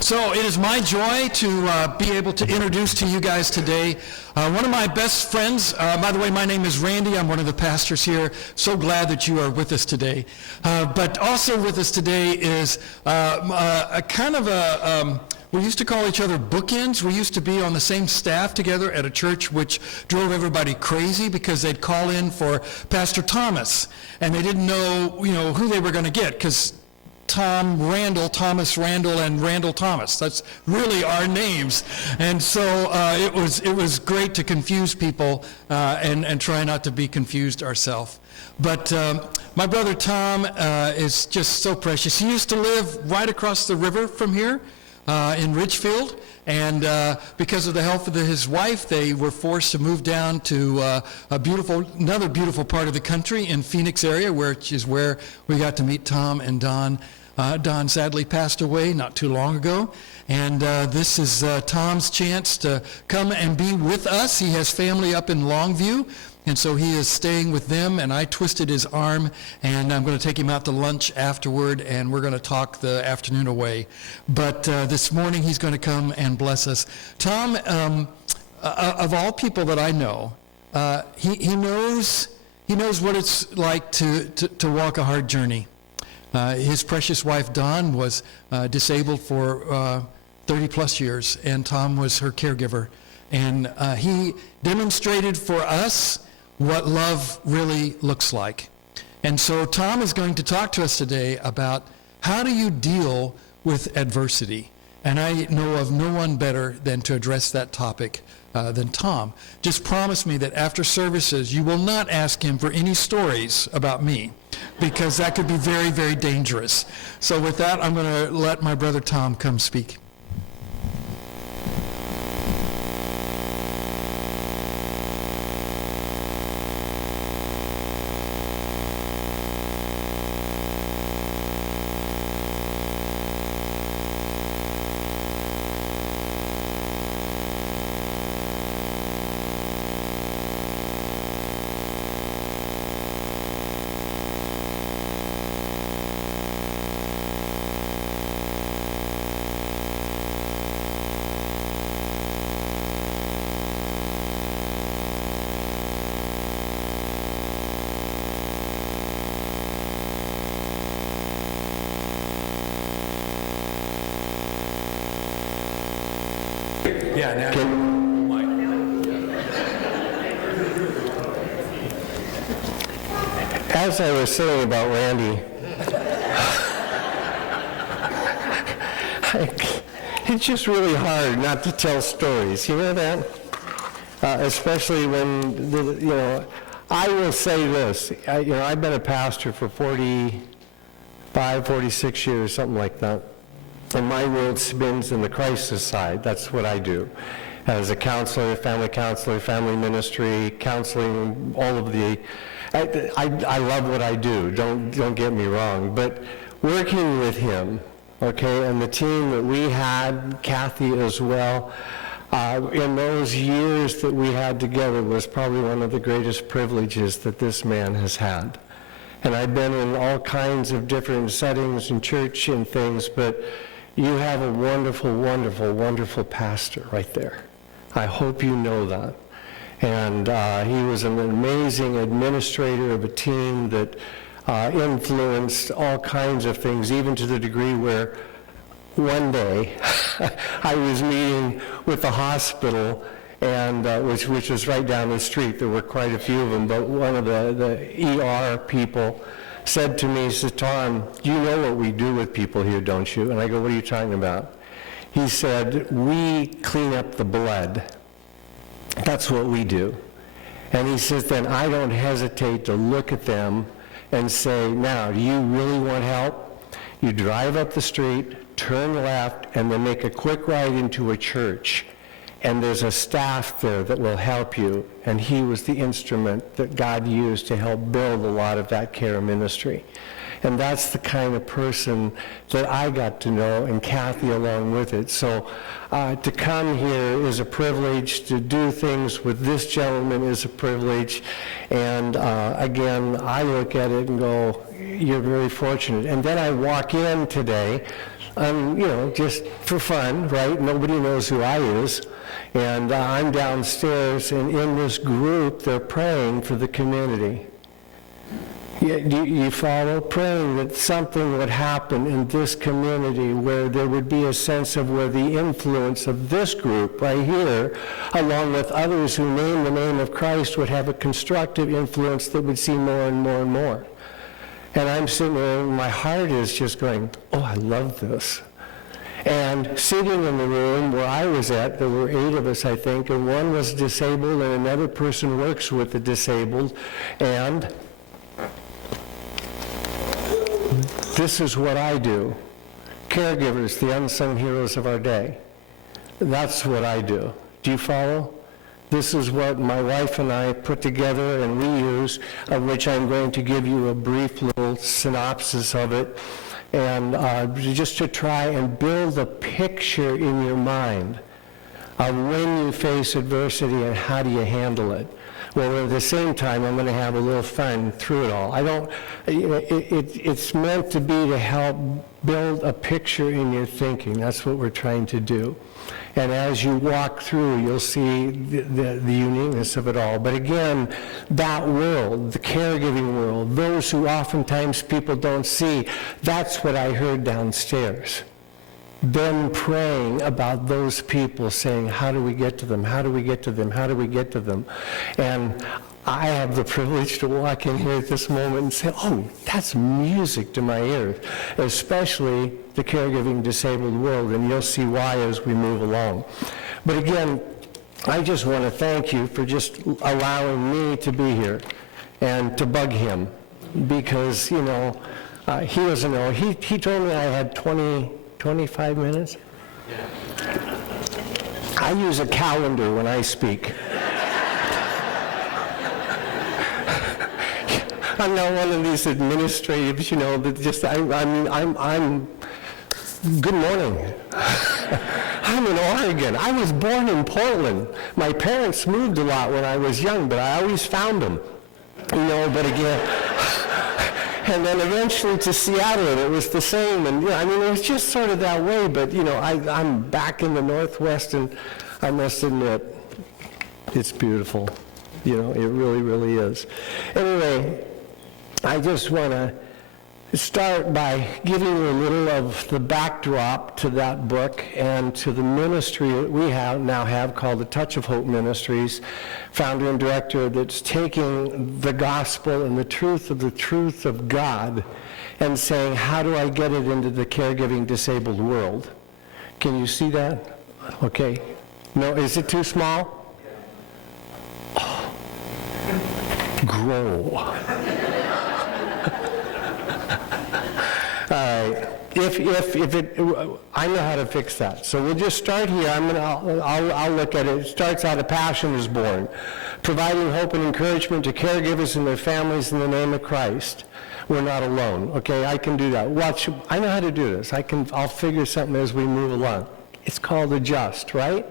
So it is my joy to be able to introduce to you guys today one of my best friends. By the way, my name is Randy. I'm one of the pastors here. So glad that you are with us today. But also with us today is a kind of a... we used to call each other bookends. We used to be on the same staff together at a church, which drove everybody crazy because they'd call in for Pastor Thomas, and they didn't know, who they were going to get, because Randall, Thomas Randall, and Randall Thomas. That's really our names. And so it was great to confuse people and try not to be confused ourselves. But my brother Tom is just so precious. He used to live right across the river from here in Ridgefield. And because of the health of his wife, they were forced to move down to another beautiful part of the country in Phoenix area, which is where we got to meet Tom and Don. Don sadly passed away not too long ago, and this is Tom's chance to come and be with us. He has family up in Longview, and so he is staying with them, and I twisted his arm, and I'm going to take him out to lunch afterward, and we're going to talk the afternoon away. But this morning he's going to come and bless us. Tom, of all people that I know, he knows what it's like to walk a hard journey. His precious wife, Dawn, was disabled for 30 plus years, and Tom was her caregiver. And he demonstrated for us what love really looks like. And so Tom is going to talk to us today about how do you deal with adversity. And I know of no one better than to address that topic than Tom. Just promise me that after services, you will not ask him for any stories about me, because that could be very, very dangerous. So with that, I'm going to let my brother Tom come speak. Yeah, now as I was saying about Randy, it's just really hard not to tell stories. You know that? Especially when, I will say this. I've been a pastor for 45, 46 years, something like that. And my world spins in the crisis side. That's what I do. As a counselor, family ministry, counseling, all of the... I love what I do, don't get me wrong. But working with him, okay, and the team that we had, Kathy as well, in those years that we had together was probably one of the greatest privileges that this man has had. And I've been in all kinds of different settings in church and things, but you have a wonderful, wonderful, wonderful pastor right there. I hope you know that. And he was an amazing administrator of a team that influenced all kinds of things, even to the degree where one day I was meeting with the hospital, and which was right down the street. There were quite a few of them, but one of the ER people said to me, he said, "Tom, you know what we do with people here, don't you?" And I go, "What are you talking about?" He said, "We clean up the blood. That's what we do." And he says, then I don't hesitate to look at them and say, "Now, do you really want help? You drive up the street, turn left, and then make a quick ride into a church. And there's a staff there that will help you." And he was the instrument that God used to help build a lot of that care ministry. And that's the kind of person that I got to know, and Kathy along with it. So to come here is a privilege. To do things with this gentleman is a privilege. And again, I look at it and go, you're very fortunate. And then I walk in today just for fun, right? Nobody knows who I is. And I'm downstairs, and in this group, they're praying for the community. You follow? Praying that something would happen in this community where there would be a sense of where the influence of this group right here, along with others who name the name of Christ, would have a constructive influence that would see more and more and more. And I'm sitting there, and my heart is just going, oh, I love this. And sitting in the room where I was at, there were 8 of us, I think, and one was disabled, and another person works with the disabled, and this is what I do. Caregivers, the unsung heroes of our day. That's what I do. Do you follow? This is what my wife and I put together and reuse, of which I'm going to give you a brief little synopsis of it, and just to try and build a picture in your mind of when you face adversity and how do you handle it. Well, at the same time, I'm going to have a little fun through it all. It's meant to be to help build a picture in your thinking. That's what we're trying to do. And as you walk through, you'll see the uniqueness of it all. But again, that world, the caregiving world, those who oftentimes people don't see, that's what I heard downstairs. Them praying about those people, saying, how do we get to them? How do we get to them? How do we get to them? And I have the privilege to walk in here at this moment and say, oh, that's music to my ears, especially the caregiving disabled world, and you'll see why as we move along. But again, I just want to thank you for just allowing me to be here and to bug him, because, he doesn't know. He told me I had 25 minutes? Yeah. I use a calendar when I speak. I'm not one of these administratives, that just, I'm good morning. I'm in Oregon. I was born in Portland. My parents moved a lot when I was young, but I always found them. But again, and then eventually to Seattle, and it was the same. And it was just sort of that way. But I'm back in the Northwest, and I must admit, it's beautiful. It really, really is. Anyway, I just want to start by giving you a little of the backdrop to that book and to the ministry that we now have called the Touch of Hope Ministries, founder and director, that's taking the gospel and the truth of God and saying, how do I get it into the caregiving disabled world? Can you see that? Okay. No, is it too small? Oh. Grow. All right. I know how to fix that. So we'll just start here. I'll look at it. It starts out, a passion is born, providing hope and encouragement to caregivers and their families in the name of Christ. We're not alone. Okay, I can do that. Watch. I know how to do this. I'll figure something as we move along. It's called adjust, right?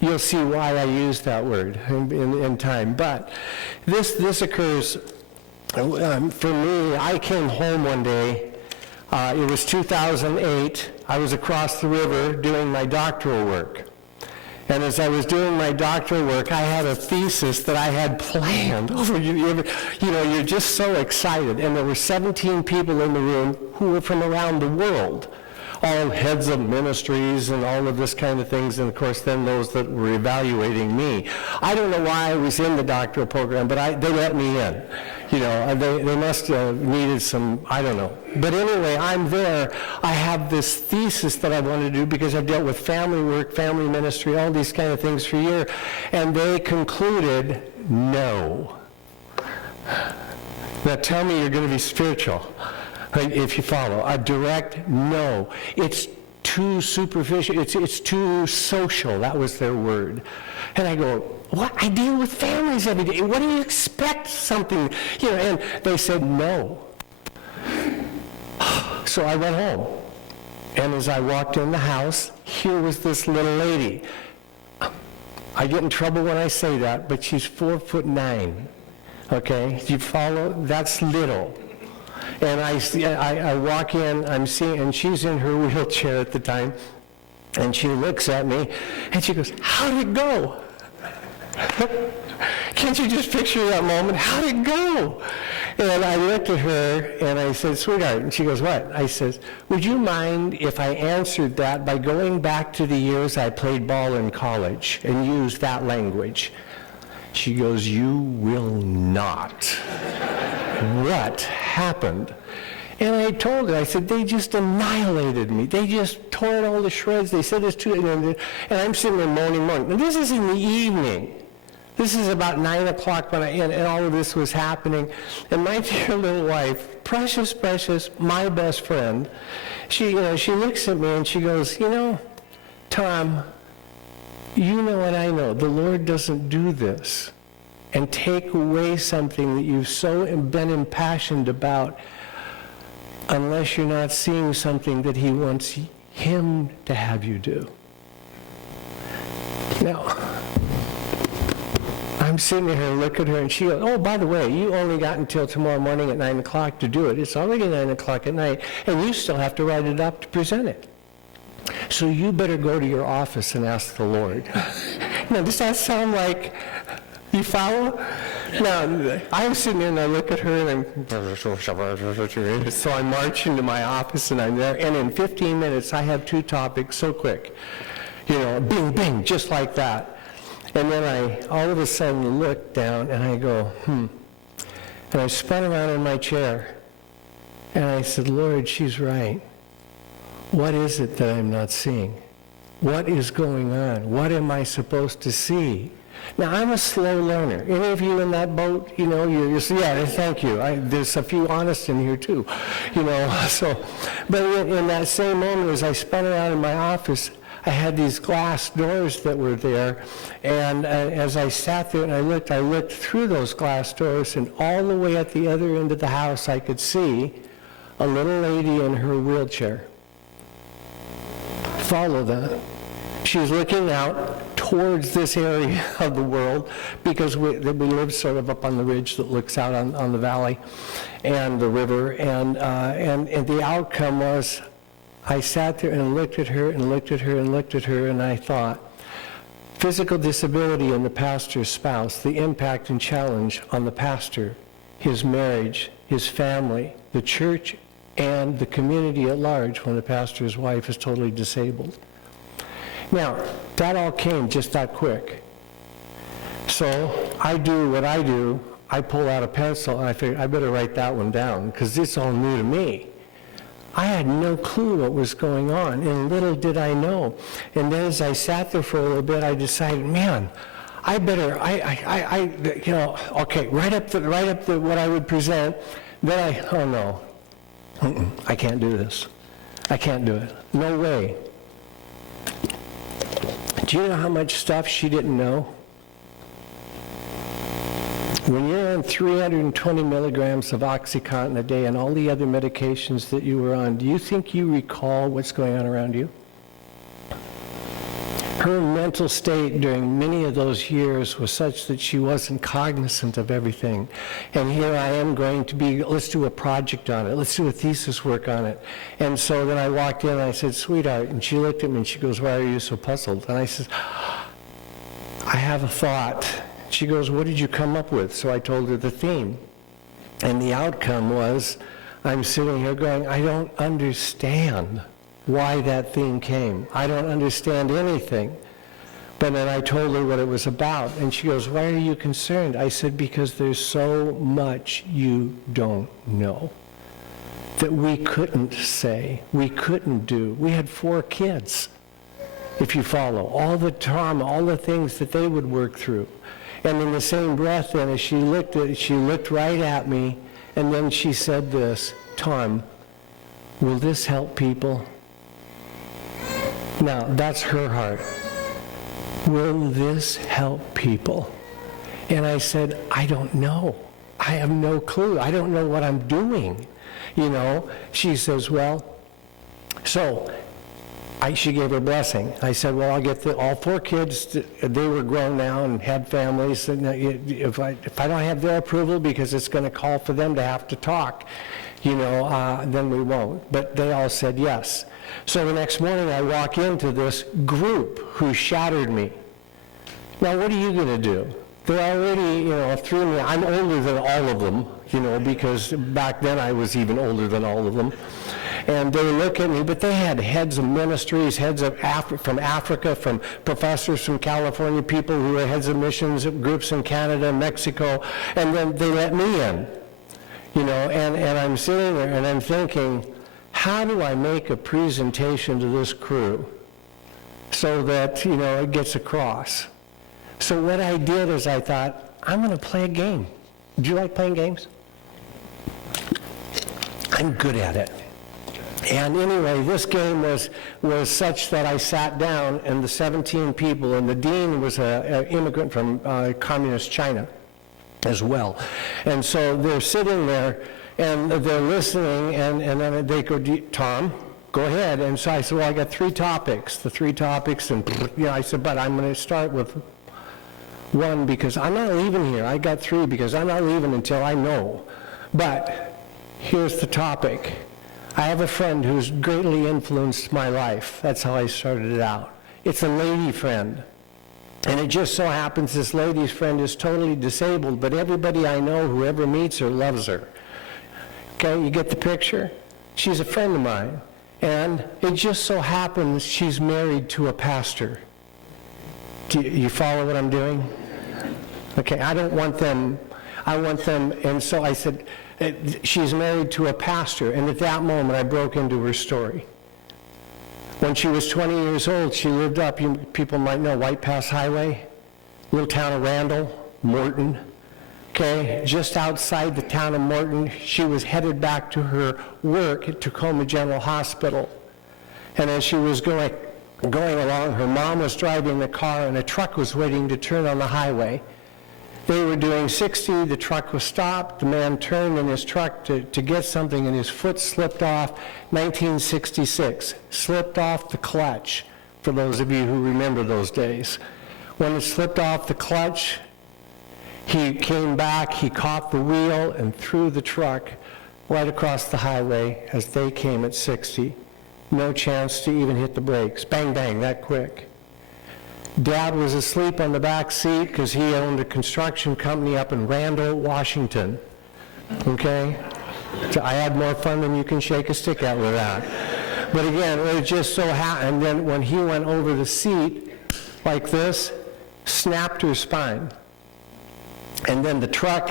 You'll see why I use that word in time. But this occurs. For me, I came home one day. It was 2008. I was across the river doing my doctoral work. And as I was doing my doctoral work, I had a thesis that I had planned. You're just so excited. And there were 17 people in the room who were from around the world, all heads of ministries and all of this kind of things, and of course then those that were evaluating me. I don't know why I was in the doctoral program, but they let me in. They must have needed some, I don't know. But anyway, I'm there. I have this thesis that I want to do because I've dealt with family work, family ministry, all these kind of things for years. And they concluded, no. Now tell me you're going to be spiritual, if you follow. A direct no. It's too superficial. It's too social. That was their word. And I go, what? I deal with families every day. What do you expect? Something, and they said no. So I went home. And as I walked in the house, here was this little lady. I get in trouble when I say that, but she's 4'9". Okay? You follow? That's little. And I walk in, I'm seeing, and she's in her wheelchair at the time, and she looks at me, and she goes, "How did it go?" Can't you just picture that moment? How did it go? And I looked at her, and I said, "Sweetheart," and she goes, "What?" I says, "Would you mind if I answered that by going back to the years I played ball in college and used that language?" She goes, "You will not." What happened? And I told her, I said, "They just annihilated me. They just tore it all to shreds. They said it's too," and I'm sitting there moaning. And this is in the evening. This is about 9 o'clock and all of this was happening. And my dear little wife, precious, my best friend, she looks at me and she goes, "Tom, you know what I know. The Lord doesn't do this and take away something that you've so been impassioned about unless you're not seeing something that he wants him to have you do." Now, I'm sitting here and look at her, and she goes, "Oh, by the way, you only got until tomorrow morning at 9 o'clock to do it. It's already 9 o'clock at night, and you still have to write it up to present it. So you better go to your office and ask the Lord." Now, does that sound like, you follow? Now, I'm sitting there, and I look at her, and so I march into my office, and I'm there, and in 15 minutes, I have 2 topics so quick. Bing, bing, just like that. And then I all of a sudden look down and I go, And I spun around in my chair and I said, "Lord, she's right. What is it that I'm not seeing? What is going on? What am I supposed to see?" Now, I'm a slow learner. Any of you in that boat, yeah, thank you. There's a few honest in here too, But in that same moment, as I spun around in my office, I had these glass doors that were there, and as I sat there and I looked through those glass doors, and all the way at the other end of the house, I could see a little lady in her wheelchair. Follow that. She's looking out towards this area of the world, because we live sort of up on the ridge that looks out on the valley and the river, and the outcome was, I sat there and looked at her and looked at her and looked at her, and I thought, physical disability in the pastor's spouse, the impact and challenge on the pastor, his marriage, his family, the church, and the community at large when the pastor's wife is totally disabled. Now, that all came just that quick. So I do what I do. I pull out a pencil, and I figure, I better write that one down, because it's all new to me. I had no clue what was going on, and little did I know. And then as I sat there for a little bit, I decided, man, I better, okay, write up what I would present. Then oh no, I can't do this. I can't do it. No way. Do you know how much stuff she didn't know? When you're on 320 milligrams of OxyContin a day and all the other medications that you were on, do you think you recall what's going on around you? Her mental state during many of those years was such that she wasn't cognizant of everything. And here I am going to let's do a project on it. Let's do a thesis work on it. And so then I walked in and I said, "Sweetheart," and she looked at me and she goes, "Why are you so puzzled?" And I said, "I have a thought." She goes, "What did you come up with?" So I told her the theme. And the outcome was, I'm sitting here going, I don't understand why that theme came. I don't understand anything. But then I told her what it was about. And she goes, "Why are you concerned?" I said, "Because there's so much you don't know that we couldn't say, we couldn't do." We had 4 kids, if you follow. All the trauma, all the things that they would work through. And in the same breath, then, as she looked right at me, and then she said this, "Tom, will this help people?" Now, that's her heart. Will this help people? And I said, "I don't know. I have no clue. I don't know what I'm doing." She says, "Well," so she gave her blessing. I said, "Well, I'll get all 4 kids, they were grown now and had families, and if I don't have their approval, because it's going to call for them to have to talk." then we won't. But they all said yes. So the next morning I walk into this group who shattered me. Now what are you going to do? They already, threw me. I'm older than all of them, because back then I was even older than all of them. And they look at me, but they had heads of ministries, heads of from Africa, from professors from California, people who were heads of missions groups in Canada, Mexico, and then they let me in, and I'm sitting there and I'm thinking, how do I make a presentation to this crew so that, it gets across? So what I did is I thought, I'm going to play a game. Do you like playing games? I'm good at it. And anyway, this game was such that I sat down, and the 17 people, and the dean was an immigrant from communist China as well. And so they're sitting there, and they're listening, and then they go, Tom, go ahead. And so I said, well, I got the 3 topics, and I said, but I'm going to start with 1 because I'm not leaving here. I got 3 because I'm not leaving until I know. But here's the topic. I have a friend who's greatly influenced my life. That's how I started it out. It's a lady friend. And it just so happens this lady's friend is totally disabled, but everybody I know who ever meets her loves her. Okay, you get the picture? She's a friend of mine. And it just so happens she's married to a pastor. Do you follow what I'm doing? Okay, I want them, and so I said, she's married to a pastor, and at that moment I broke into her story. When she was 20 years old, she lived up, people might know, White Pass Highway, little town of Randall, Morton, okay, just outside the town of Morton. She was headed back to her work at Tacoma General Hospital, and as she was going along, her mom was driving the car, and a truck was waiting to turn on the highway. They were doing 60, the truck was stopped, the man turned in his truck to get something, and his foot slipped off. 1966, slipped off the clutch, for those of you who remember those days. When it slipped off the clutch, he came back, he caught the wheel and threw the truck right across the highway as they came at 60. No chance to even hit the brakes. Bang, bang, that quick. Dad was asleep on the back seat because he owned a construction company up in Randall, Washington. Okay? So I had more fun than you can shake a stick at with that. But again, it just so happened, and then when he went over the seat like this, snapped her spine. And then the truck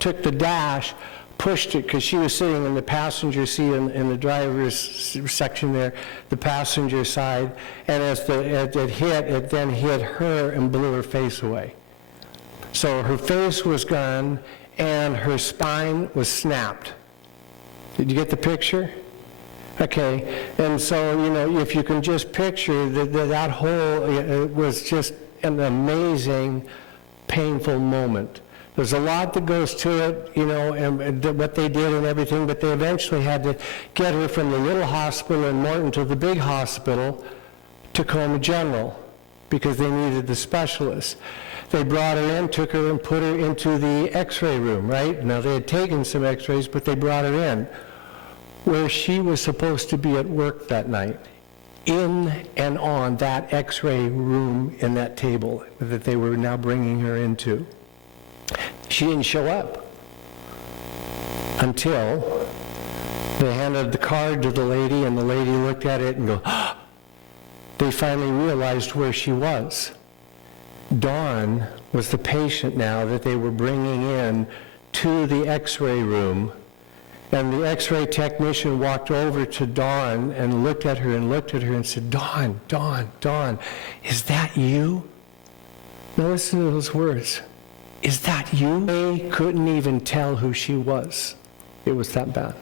took the dash, pushed it, because she was sitting in the passenger seat in the driver's section there, the passenger side, and as it then hit her and blew her face away. So her face was gone, and her spine was snapped. Did you get the picture? Okay, and so, if you can just picture that whole, it was just an amazing, painful moment. There's a lot that goes to it, and what they did and everything, but they eventually had to get her from the little hospital in Morton to the big hospital, Tacoma General, because they needed the specialist. They brought her in, took her and put her into the x-ray room, right? Now, they had taken some x-rays, but they brought her in, where she was supposed to be at work that night, in and on that x-ray room in that table that they were now bringing her into. She didn't show up until they handed the card to the lady, and the lady looked at it and go, oh! They finally realized where she was. Dawn was the patient now that they were bringing in to the x-ray room, and the x-ray technician walked over to Dawn and looked at her and said, Dawn, Dawn, Dawn, is that you? Now listen to those words. Is that you? They couldn't even tell who she was. It was that bad.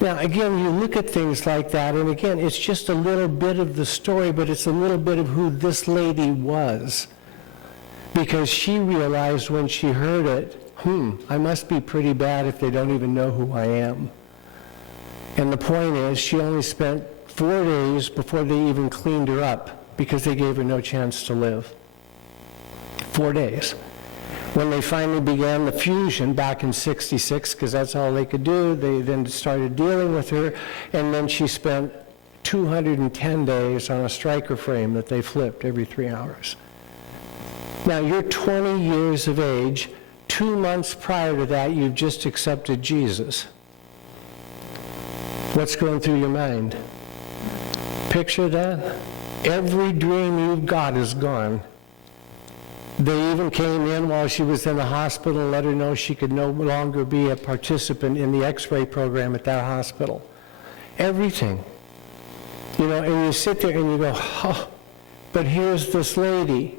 Now, again, you look at things like that, and again, it's just a little bit of the story, but it's a little bit of who this lady was. Because she realized when she heard it, I must be pretty bad if they don't even know who I am. And the point is, she only spent 4 days before they even cleaned her up, because they gave her no chance to live. 4 days. When they finally began the fusion back in '66, because that's all they could do, they then started dealing with her, and then she spent 210 days on a striker frame that they flipped every 3 hours. Now, you're 20 years of age. 2 months prior to that, you've just accepted Jesus. What's going through your mind? Picture that. Every dream you've got is gone. They even came in while she was in the hospital and let her know she could no longer be a participant in the X-ray program at that hospital. Everything. You know, and you sit there and you go, oh, but here's this lady.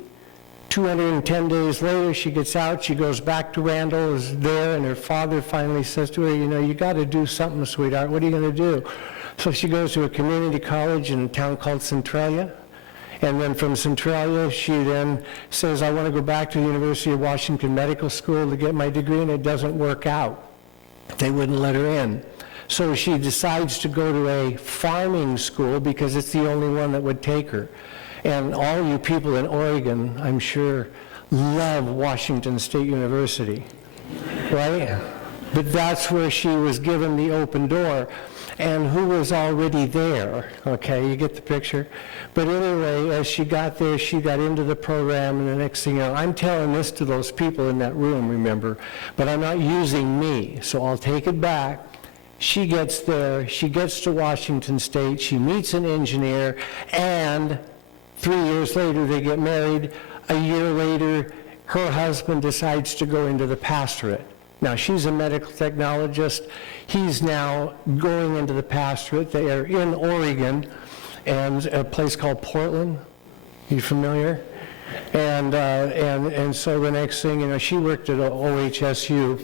210 days later, she gets out, she goes back to Randall, is there, and her father finally says to her, you know, you got to do something, sweetheart. What are you going to do? So she goes to a community college in a town called Centralia. And then from Centralia, she then says, I want to go back to the University of Washington Medical School to get my degree, and it doesn't work out. They wouldn't let her in. So she decides to go to a farming school because it's the only one that would take her. And all you people in Oregon, I'm sure, love Washington State University, right? But that's where she was given the open door. And who was already there? Okay, you get the picture? But anyway, as she got there, she got into the program, and the next thing you know, I'm telling this to those people in that room, remember, but I'm not using me, so I'll take it back. She gets there, she gets to Washington State, she meets an engineer, and 3 years later they get married. A year later, her husband decides to go into the pastorate. Now, she's a medical technologist. He's now going into the pastorate. They are in Oregon, and a place called Portland. You familiar? And so the next thing, you know, she worked at OHSU,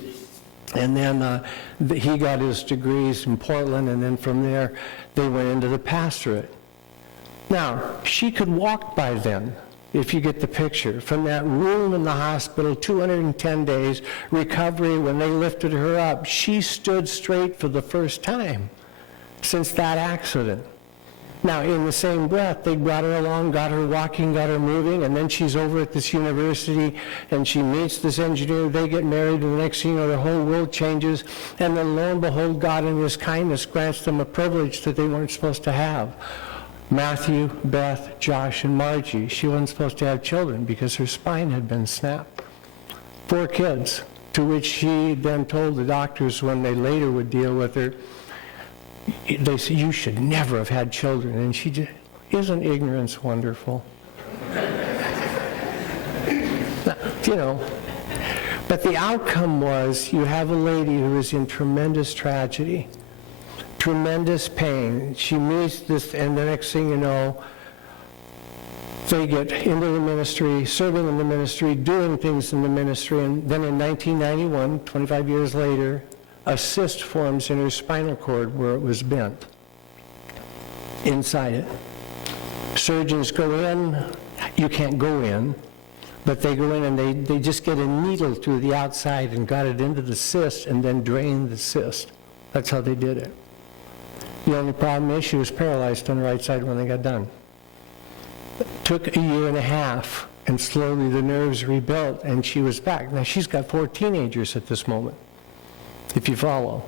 and then he got his degrees in Portland, and then from there, they went into the pastorate. Now, she could walk by then, if you get the picture. From that room in the hospital, 210 days, recovery, when they lifted her up, she stood straight for the first time since that accident. Now, in the same breath, they brought her along, got her walking, got her moving, and then she's over at this university, and she meets this engineer, they get married, and the next thing you know, their whole world changes, and then lo and behold, God in His kindness grants them a privilege that they weren't supposed to have. Matthew, Beth, Josh, and Margie. She wasn't supposed to have children because her spine had been snapped. 4 kids, to which she then told the doctors when they later would deal with her, they said, you should never have had children. And she just, isn't ignorance wonderful? You know, but the outcome was you have a lady who is in tremendous tragedy, tremendous pain. She meets this, and the next thing you know, they get into the ministry, serving in the ministry, doing things in the ministry, and then in 1991, 25 years later, a cyst forms in her spinal cord where it was bent inside it. Surgeons go in, you can't go in, but they go in and they just get a needle through the outside and got it into the cyst and then drained the cyst. That's how they did it. The only problem is she was paralyzed on the right side when they got done. It took a year and a half, and slowly the nerves rebuilt, and she was back. Now, she's got 4 teenagers at this moment, if you follow.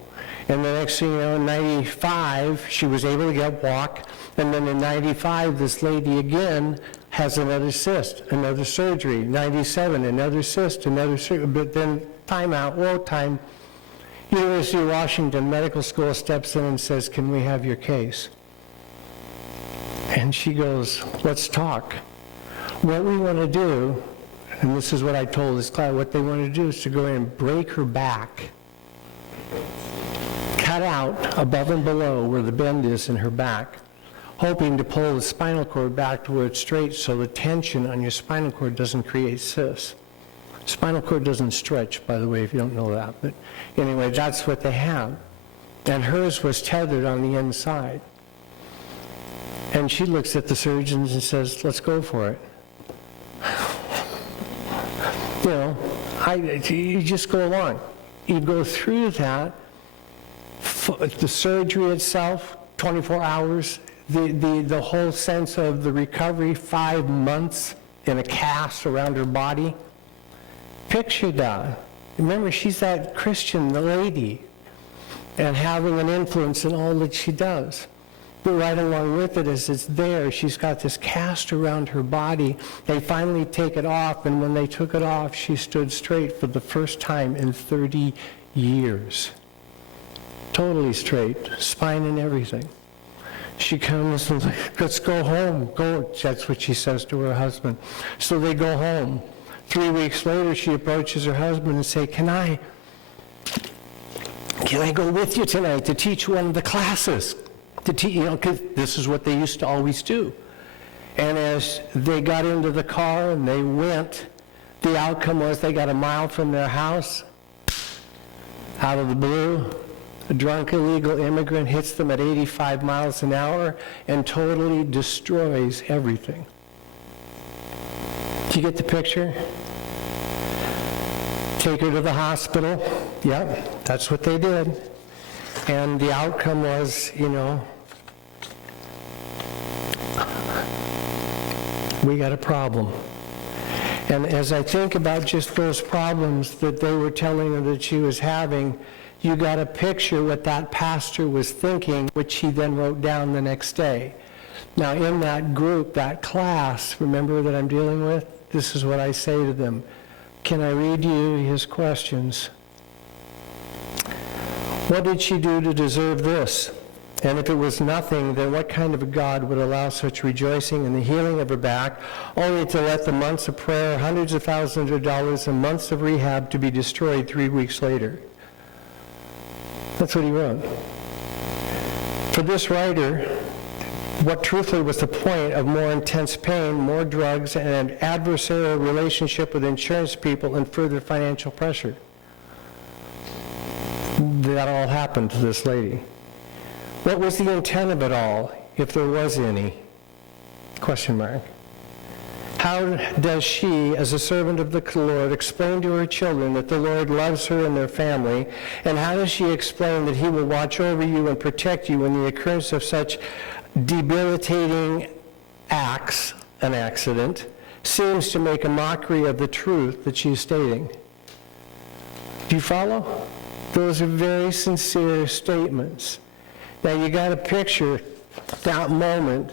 And the next thing you know, in 95, she was able to walk, and then in 95, this lady again has another cyst, another surgery. 97, another cyst, another surgery, but then time out, whoa, time. University of Washington Medical School steps in and says, can we have your case? And she goes, let's talk. What we want to do, and this is what I told this class, what they want to do is to go in and break her back, cut out above and below where the bend is in her back, hoping to pull the spinal cord back to where it's straight so the tension on your spinal cord doesn't create cysts. Spinal cord doesn't stretch, by the way, if you don't know that. But anyway, that's what they have. And hers was tethered on the inside. And she looks at the surgeons and says, let's go for it. You know, you just go along. You go through that, the surgery itself, 24 hours, the whole sense of the recovery, 5 months in a cast around her body. Picture that. Remember, she's that Christian, the lady, and having an influence in all that she does. But right along with it, as it's there, she's got this cast around her body. They finally take it off, and when they took it off, she stood straight for the first time in 30 years. Totally straight, spine and everything. She comes and like, let's go home. Go. That's what she says to her husband. So they go home. 3 weeks later, she approaches her husband and say, Can I go with you tonight to teach one of the classes? To teach, because this is what they used to always do. And as they got into the car and they went, the outcome was they got a mile from their house. Out of the blue, a drunk illegal immigrant hits them at 85 miles an hour and totally destroys everything. Do you get the picture? Take her to the hospital. Yep, that's what they did. And the outcome was, we got a problem. And as I think about just those problems that they were telling her that she was having, you got to picture what that pastor was thinking, which he then wrote down the next day. Now, in that group, that class, remember that I'm dealing with? This is what I say to them. Can I read you his questions? What did she do to deserve this? And if it was nothing, then what kind of a God would allow such rejoicing in the healing of her back, only to let the months of prayer, hundreds of thousands of dollars, and months of rehab to be destroyed 3 weeks later? That's what he wrote. For this writer, what truthfully was the point of more intense pain, more drugs, and an adversarial relationship with insurance people and further financial pressure? That all happened to this lady. What was the intent of it all, if there was any? Question mark. How does she, as a servant of the Lord, explain to her children that the Lord loves her and their family? And how does she explain that he will watch over you and protect you in the occurrence of such debilitating acts, an accident, seems to make a mockery of the truth that she's stating? Do you follow? Those are very sincere statements. Now you got to picture that moment.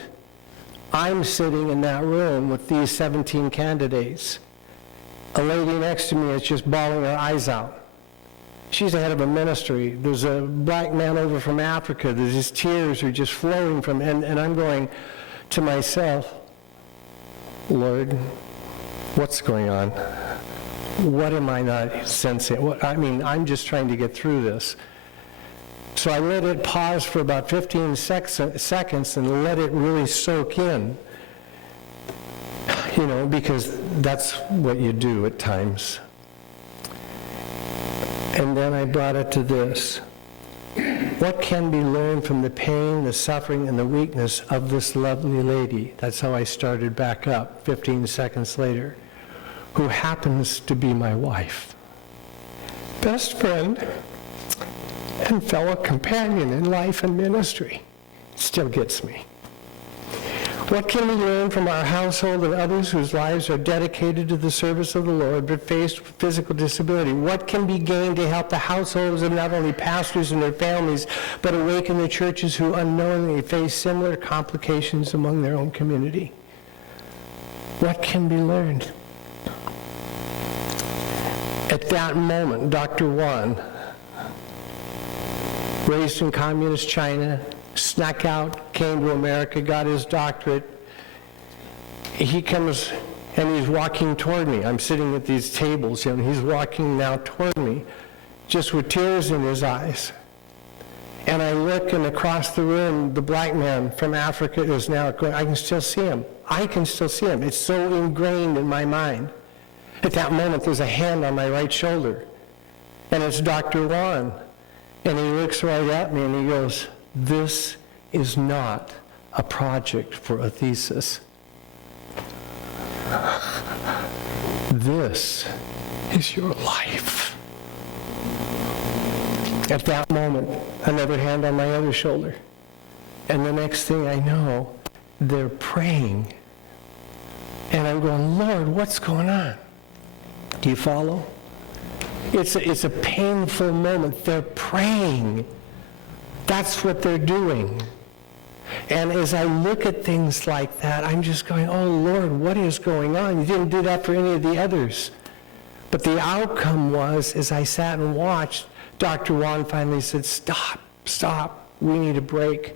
I'm sitting in that room with these 17 candidates. A lady next to me is just bawling her eyes out. She's the head of a ministry. There's a black man over from Africa. There's his tears are just flowing from him. And I'm going to myself, Lord, what's going on? What am I not sensing? I'm just trying to get through this. So I let it pause for about 15 seconds and let it really soak in. Because that's what you do at times. And then I brought it to this. What can be learned from the pain, the suffering, and the weakness of this lovely lady? That's how I started back up 15 seconds later. Who happens to be my wife, best friend, and fellow companion in life and ministry. Still gets me. What can we learn from our household and others whose lives are dedicated to the service of the Lord but faced with physical disability? What can be gained to help the households of not only pastors and their families, but awaken the churches who unknowingly face similar complications among their own community? What can be learned? At that moment, Dr. Wan, raised in communist China, snuck out, came to America, got his doctorate. He comes and he's walking toward me. I'm sitting at these tables and he's walking now toward me, just with tears in his eyes. And I look, and across the room, the black man from Africa is now going. I can still see him. It's so ingrained in my mind. At that moment, there's a hand on my right shoulder, and it's Dr. Wan. And he looks right at me and he goes, "This is not a project for a thesis. This is your life." At that moment, another hand on my other shoulder. And the next thing I know, they're praying. And I'm going, "Lord, what's going on?" Do you follow? It's a painful moment. They're praying. That's what they're doing. And as I look at things like that, I'm just going, oh, Lord, what is going on? You didn't do that for any of the others. But the outcome was, as I sat and watched, Dr. Juan finally said, stop, we need a break.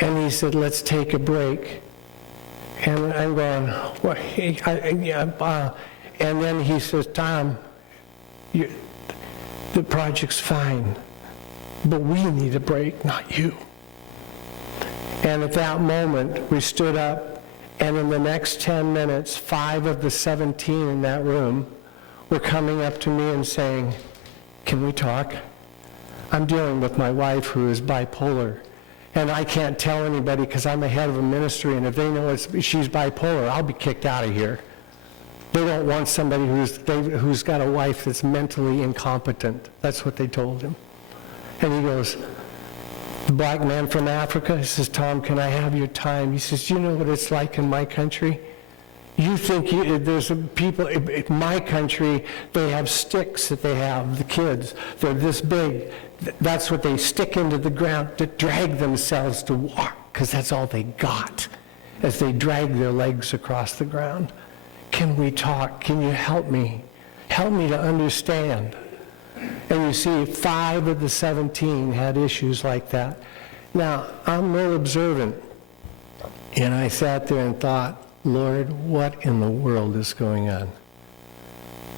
And he said, let's take a break. And I'm going, what? And then he says, Tom, the project's fine, but we need a break, not you. And at that moment, we stood up, and in the next 10 minutes, 5 of the 17 in that room were coming up to me and saying, can we talk? I'm dealing with my wife who is bipolar, and I can't tell anybody because I'm the head of a ministry, and if they know she's bipolar, I'll be kicked out of here. They don't want somebody who's got a wife that's mentally incompetent. That's what they told him. And he goes, the black man from Africa, he says, Tom, can I have your time? He says, do you know what it's like in my country? You think there's people, in my country, they have sticks that they have, the kids. They're this big. That's what they stick into the ground to drag themselves to walk, because that's all they got as they drag their legs across the ground. Can we talk? Can you help me? Help me to understand. And you see, 5 of the 17 had issues like that. Now, I'm real observant, and I sat there and thought, Lord, what in the world is going on?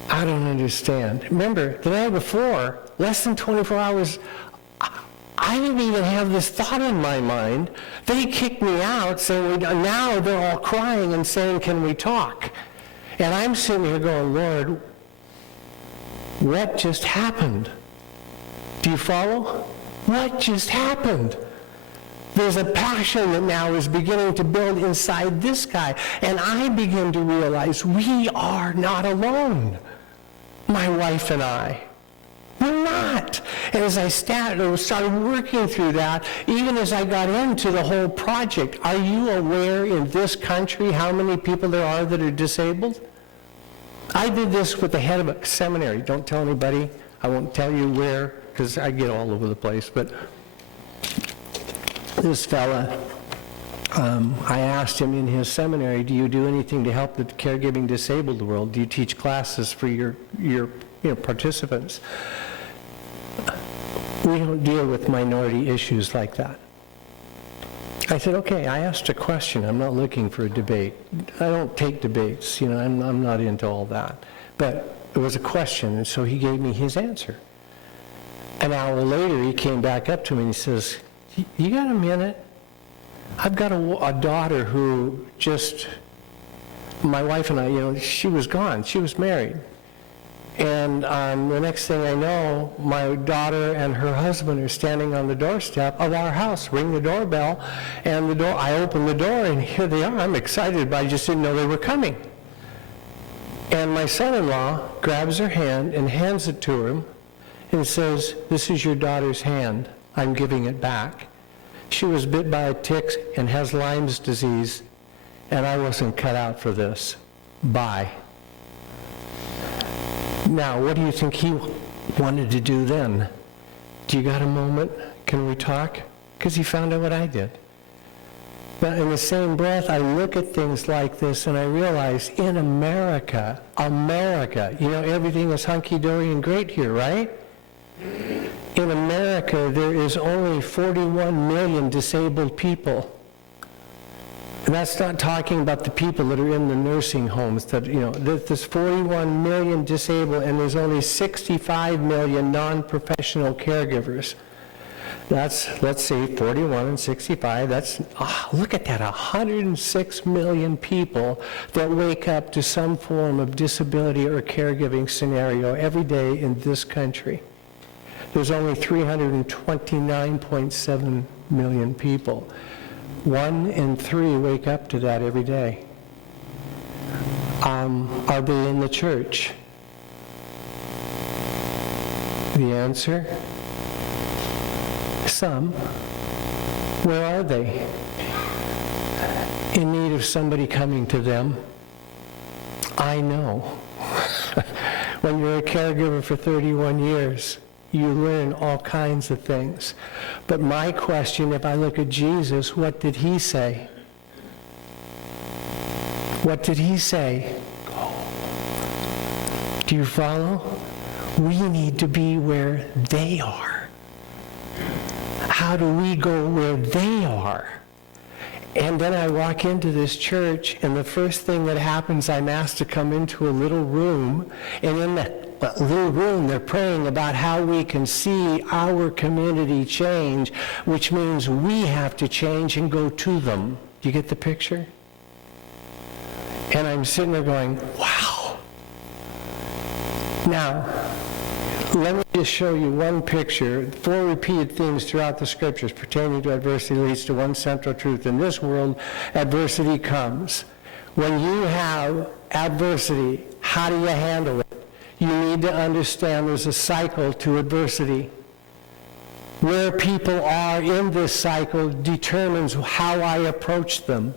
I don't understand. Remember, the night before, less than 24 hours, I didn't even have this thought in my mind. They kicked me out, saying, now they're all crying and saying, can we talk? And I'm sitting here going, Lord, what just happened? Do you follow? What just happened? There's a passion that now is beginning to build inside this guy. And I begin to realize we are not alone, my wife and I. We're not. And as I started working through that, even as I got into the whole project, are you aware in this country how many people there are that are disabled? I did this with the head of a seminary. Don't tell anybody. I won't tell you where, because I get all over the place. But this fella, I asked him in his seminary, do you do anything to help the caregiving disabled world? Do you teach classes for your participants? We don't deal with minority issues like that. I said, okay, I asked a question. I'm not looking for a debate. I don't take debates. I'm not into all that. But it was a question, and so he gave me his answer. An hour later, he came back up to me and he says, you got a minute? I've got a daughter who my wife and I, she was gone. She was married. And the next thing I know, my daughter and her husband are standing on the doorstep of our house, ring the doorbell, and I open the door, and here they are. I'm excited, but I just didn't know they were coming. And my son-in-law grabs her hand and hands it to him and says, this is your daughter's hand. I'm giving it back. She was bit by a tick and has Lyme's disease, and I wasn't cut out for this. Bye. Now, what do you think he wanted to do then? Do you got a moment? Can we talk? Because he found out what I did. But in the same breath, I look at things like this and I realize in America, everything is hunky-dory and great here, right? In America, there is only 41 million disabled people. And that's not talking about the people that are in the nursing homes. There's 41 million disabled, and there's only 65 million non-professional caregivers. That's, let's see, 41 and 65. Look at that, 106 million people that wake up to some form of disability or caregiving scenario every day in this country. There's only 329.7 million people. 1 in 3 wake up to that every day. Are they in the church? The answer? Some. Where are they? In need of somebody coming to them? I know. When you're a caregiver for 31 years, you learn all kinds of things. But my question, if I look at Jesus, what did he say? What did he say? Do you follow? We need to be where they are. How do we go where they are? And then I walk into this church, and the first thing that happens, I'm asked to come into a little room, and in that little room, they're praying about how we can see our community change, which means we have to change and go to them. Do you get the picture? And I'm sitting there going, wow. Now, let me just show you one picture. 4 repeated themes throughout the scriptures pertaining to adversity leads to one central truth. In this world, adversity comes. When you have adversity, how do you handle it? You need to understand there's a cycle to adversity. Where people are in this cycle determines how I approach them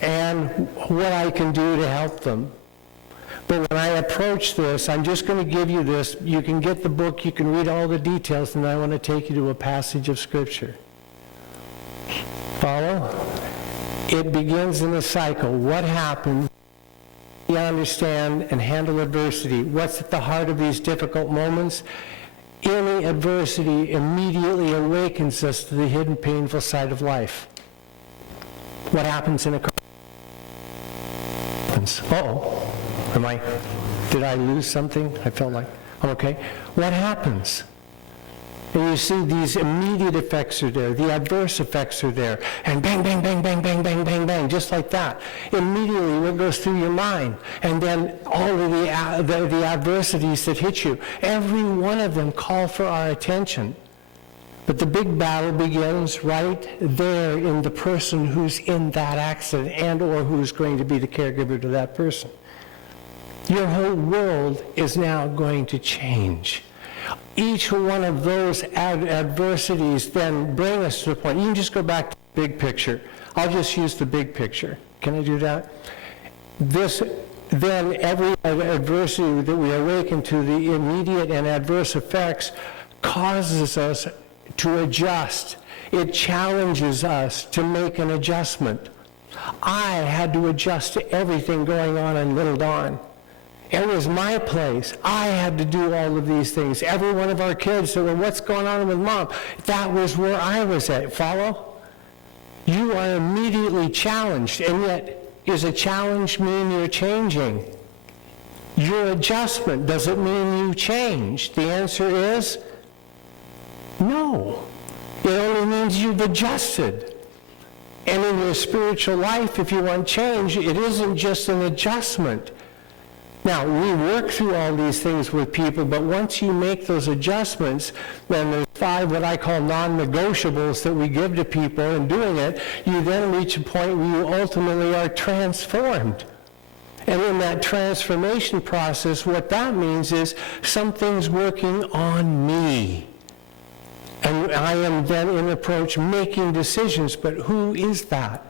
and what I can do to help them. But when I approach this, I'm just going to give you this. You can get the book, you can read all the details, and I want to take you to a passage of Scripture. Follow? It begins in a cycle. What happens? You understand and handle adversity. What's at the heart of these difficult moments? Any adversity immediately awakens us to the hidden painful side of life. What happens in a car? Uh-oh. Did I lose something? I felt like, okay. What happens? And you see these immediate effects are there, the adverse effects are there, and bang, bang, bang, bang, bang, bang, bang, bang, just like that. Immediately what goes through your mind, and then all of the adversities that hit you, every one of them call for our attention. But the big battle begins right there in the person who's in that accident and or who's going to be the caregiver to that person. Your whole world is now going to change. Each one of those adversities then bring us to the point. You can just go back to the big picture. I'll just use the big picture. Can I do that? Then every adversity that we awaken to, the immediate and adverse effects, causes us to adjust. It challenges us to make an adjustment. I had to adjust to everything going on in Little Dawn. It was my place. I had to do all of these things. Every one of our kids said, well, what's going on with Mom? That was where I was at. Follow? You are immediately challenged, and yet, does a challenge mean you're changing? Your adjustment, does it mean you change? The answer is no. It only means you've adjusted. And in your spiritual life, if you want change, it isn't just an adjustment. Now, we work through all these things with people, but once you make those adjustments, then there's 5 what I call non-negotiables that we give to people, and doing it, you then reach a point where you ultimately are transformed. And in that transformation process, what that means is something's working on me. And I am then in approach making decisions, but who is that?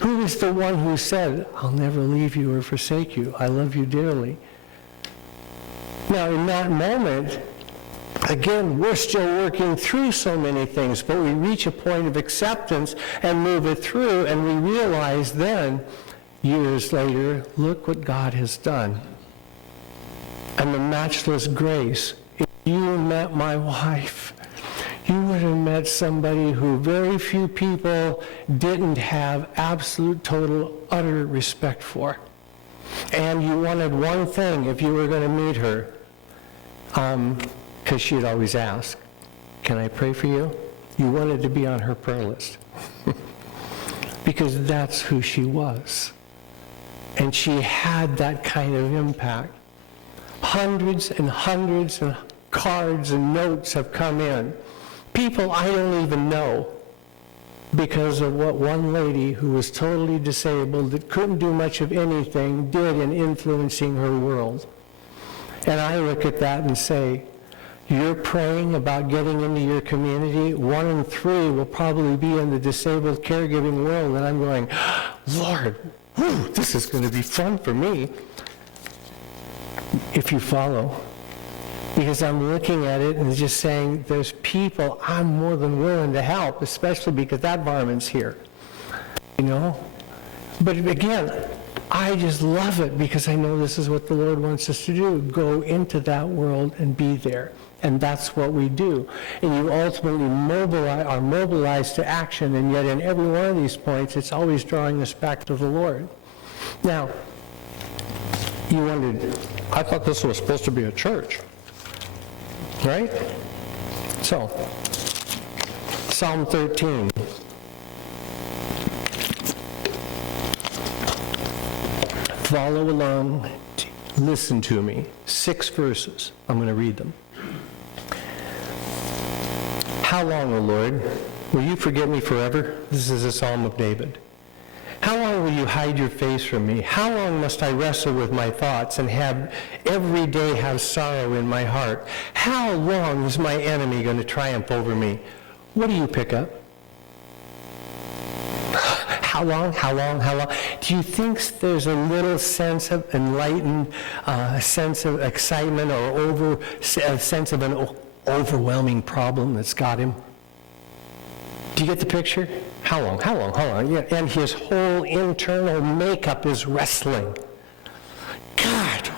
Who is the one who said, I'll never leave you or forsake you. I love you dearly. Now, in that moment, again, we're still working through so many things, but we reach a point of acceptance and move it through, and we realize then, years later, look what God has done. And the matchless grace. If you met my wife, you would have met somebody who very few people didn't have absolute, total, utter respect for. And you wanted one thing if you were going to meet her, because she'd always ask, can I pray for you? You wanted to be on her prayer list. Because that's who she was. And she had that kind of impact. Hundreds and hundreds of cards and notes have come in. People I don't even know because of what one lady who was totally disabled that couldn't do much of anything did in influencing her world. And I look at that and say, you're praying about getting into your community. 1 in 3 will probably be in the disabled caregiving world. And I'm going, Lord, this is going to be fun for me. if you follow. Because I'm looking at it and just saying, there's people I'm more than willing to help, especially because that varmint's here. You know? But again, I just love it because I know this is what the Lord wants us to do. Go into that world and be there. And that's what we do. And you ultimately are mobilized to action, and yet in every one of these points, it's always drawing us back to the Lord. Now, you wondered, I thought this was supposed to be a church. Right? So, Psalm 13. Follow along, listen to me. 6 verses. I'm going to read them. How long, O Lord, will you forget me forever? This is a psalm of David. How long will you hide your face from me? How long must I wrestle with my thoughts and every day have sorrow in my heart? How long is my enemy going to triumph over me? What do you pick up? How long? How long? How long? Do you think there's a little sense of enlightened, sense of excitement, or a sense of an overwhelming problem that's got him? Do you get the picture? How long? How long? How long? Yeah, and his whole internal makeup is wrestling. God,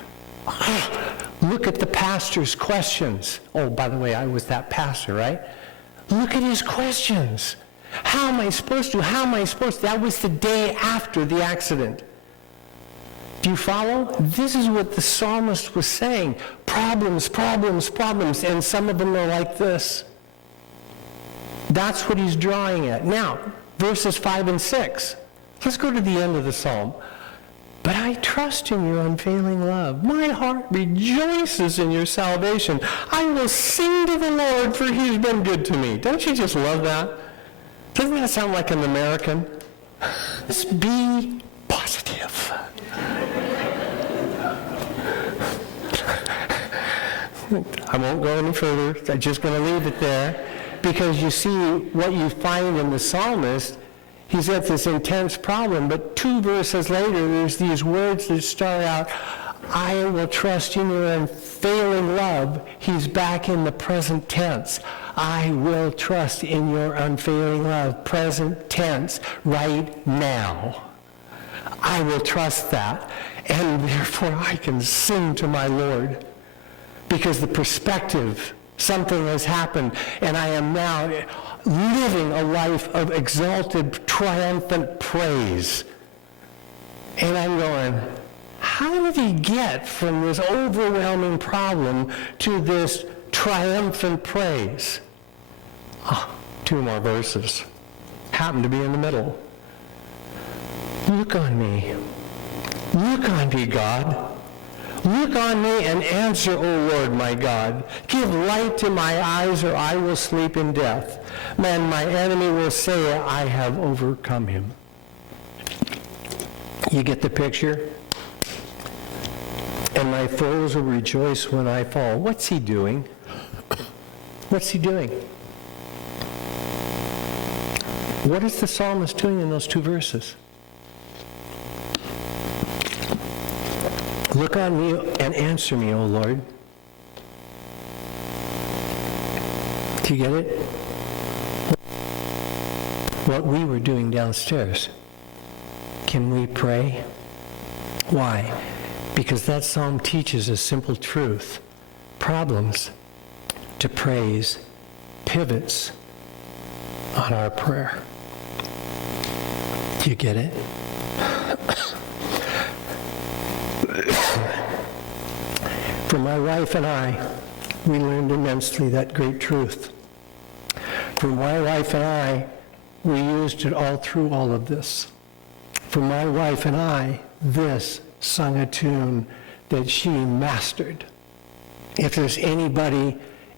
look at the pastor's questions. Oh, by the way, I was that pastor, right? Look at his questions. How am I supposed to? How am I supposed to? That was the day after the accident. Do you follow? This is what the psalmist was saying. Problems, problems, problems. And some of them are like this. That's what he's drawing at. Now, verses 5 and 6. Let's go to the end of the psalm. But I trust in your unfailing love. My heart rejoices in your salvation. I will sing to the Lord, for he's been good to me. Don't you just love that? Doesn't that sound like an American? Let's be positive. I won't go any further. I'm just going to leave it there. Because you see, what you find in the psalmist, he's got this intense problem, but 2 verses later, there's these words that start out, I will trust in your unfailing love. He's back in the present tense. I will trust in your unfailing love. Present tense, right now. I will trust that, and therefore I can sing to my Lord. Because the perspective, something has happened, and I am now living a life of exalted, triumphant praise. And I'm going, how did he get from this overwhelming problem to this triumphant praise? 2 more verses. Happen to be in the middle. Look on me. Look on me, God. Look on me and answer, O Lord, my God. Give light to my eyes, or I will sleep in death. Man, my enemy will say, I have overcome him. You get the picture? And my foes will rejoice when I fall. What's he doing? What's he doing? What is the psalmist doing in those 2 verses? Look on me and answer me, O Lord. Do you get it? What we were doing downstairs. Can we pray? Why? Because that psalm teaches a simple truth. Problems to praise pivots on our prayer. Do you get it? For my wife and I, we learned immensely that great truth. For my wife and I, we used it all through all of this. For my wife and I, this sung a tune that she mastered. If there's anybody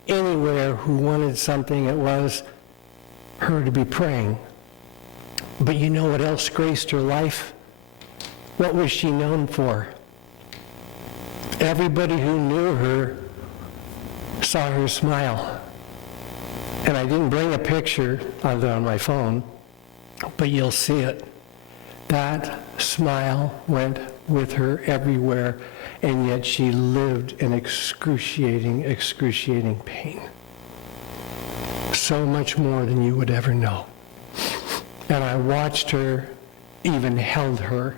anywhere who wanted something, it was her to be praying. But you know what else graced her life? What was she known for? Everybody who knew her saw her smile. And I didn't bring a picture of it on my phone, but you'll see it. That smile went with her everywhere, and yet she lived in excruciating, excruciating pain. So much more than you would ever know. And I watched her, even held her,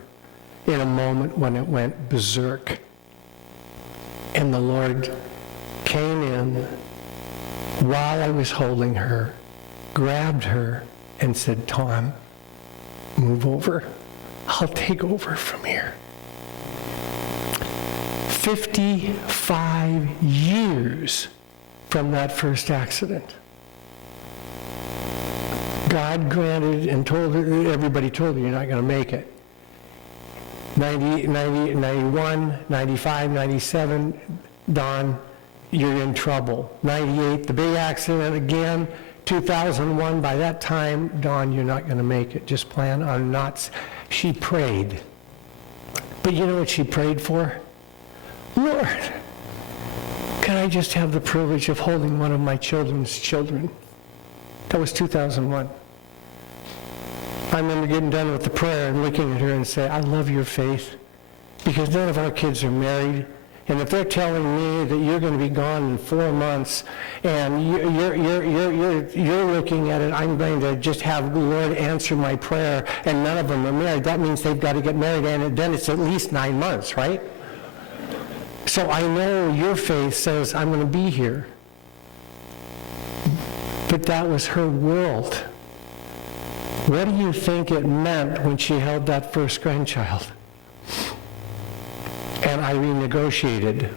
in a moment when it went berserk. And the Lord came in while I was holding her, grabbed her, and said, "Tom, move over. I'll take over from here." 55 years from that first accident. God granted and told her, everybody told her, "You're not going to make it." 91, 95, 97, Don, you're in trouble. 98, the big accident again. 2001, by that time, Don, you're not going to make it. Just plan on not. She prayed. But you know what she prayed for? Lord, can I just have the privilege of holding one of my children's children? That was 2001. I remember getting done with the prayer and looking at her and saying, "I love your faith, because none of our kids are married. And if they're telling me that you're going to be gone in 4 months, and you're looking at it, I'm going to just have the Lord answer my prayer, and none of them are married, that means they've got to get married, and then it's at least 9 months, right? So I know your faith says I'm going to be here." But that was her world. What do you think it meant when she held that first grandchild? And I renegotiated.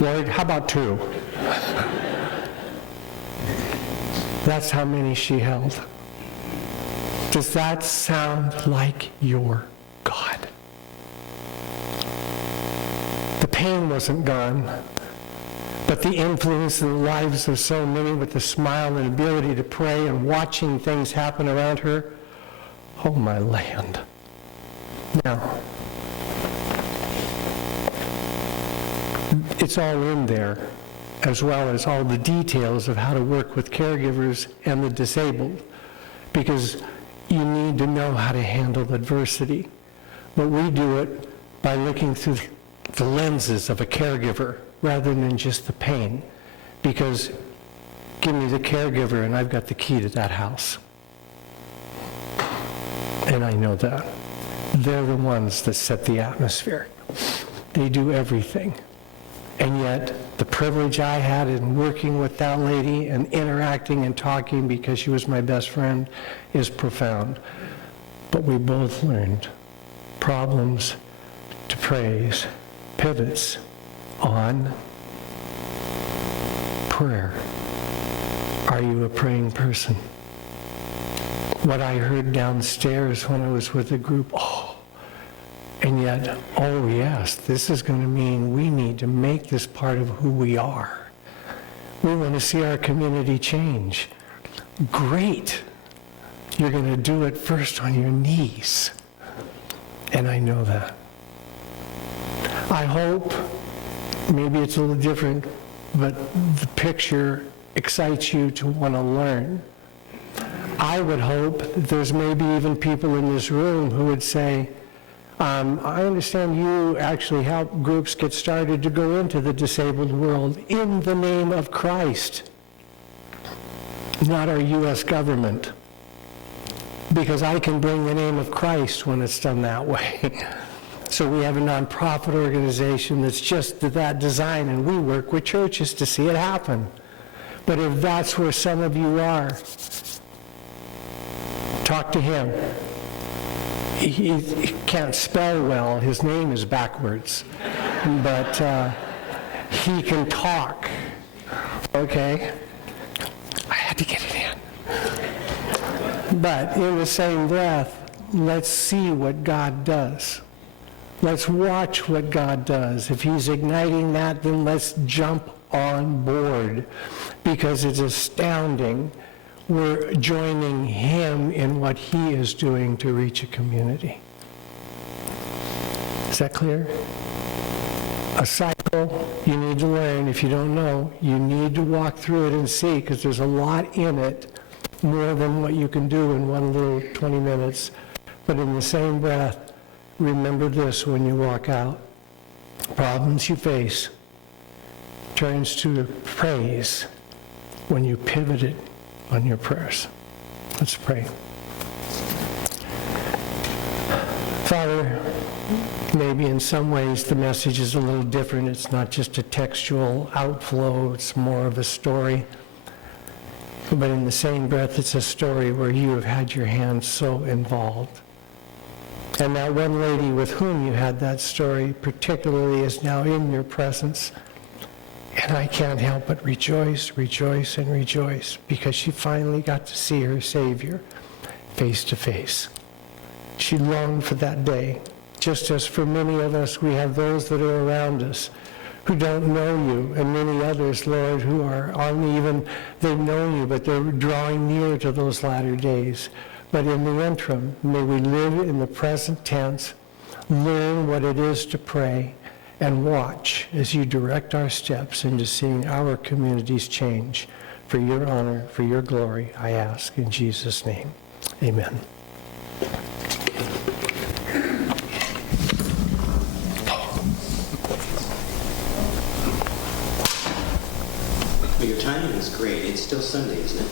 "Lord, how about 2? That's how many she held. Does that sound like your God? The pain wasn't gone, but the influence in the lives of so many with the smile and ability to pray and watching things happen around her. Oh, my land. Now, it's all in there, as well as all the details of how to work with caregivers and the disabled, because you need to know how to handle adversity. But we do it by looking through the lenses of a caregiver rather than just the pain, because give me the caregiver and I've got the key to that house. And I know that. They're the ones that set the atmosphere. They do everything. And yet, the privilege I had in working with that lady and interacting and talking, because she was my best friend, is profound. But we both learned problems to praise, pivots on prayer. Are you a praying person? What I heard downstairs when I was with the group, and yet, oh yes, this is going to mean we need to make this part of who we are. We want to see our community change. Great. You're going to do it first on your knees. And I know that. I hope, maybe it's a little different, but the picture excites you to want to learn. I would hope that there's maybe even people in this room who would say, I understand you actually help groups get started to go into the disabled world in the name of Christ, not our U.S. government, because I can bring the name of Christ when it's done that way. So we have a nonprofit organization that's just that design, and we work with churches to see it happen. But if that's where some of you are, talk to him. He can't spell well. His name is backwards. But he can talk. Okay? I had to get it in. But in the same breath, let's see what God does. Let's watch what God does. If he's igniting that, then let's jump on board, because it's astounding. We're joining him in what he is doing to reach a community. Is that clear? A cycle you need to learn. If you don't know, you need to walk through it and see, because there's a lot in it, more than what you can do in one little 20 minutes. But in the same breath, remember this when you walk out. Problems you face turns to praise when you pivot it on your prayers. Let's pray. Father, maybe in some ways the message is a little different. It's not just a textual outflow, it's more of a story. But in the same breath, it's a story where you have had your hands so involved. And that one lady with whom you had that story particularly is now in your presence. And I can't help but rejoice, rejoice, and rejoice because she finally got to see her Savior face to face. She longed for that day. Just as for many of us, we have those that are around us who don't know you, and many others, Lord, who are uneven. They know you, but they're drawing near to those latter days. But in the interim, may we live in the present tense, learn what it is to pray, and watch as you direct our steps into seeing our communities change. For your honor, for your glory, I ask in Jesus' name. Amen. Well, your timing is great. It's still Sunday, isn't it?